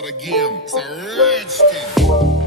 part of the game. It's a rich thing.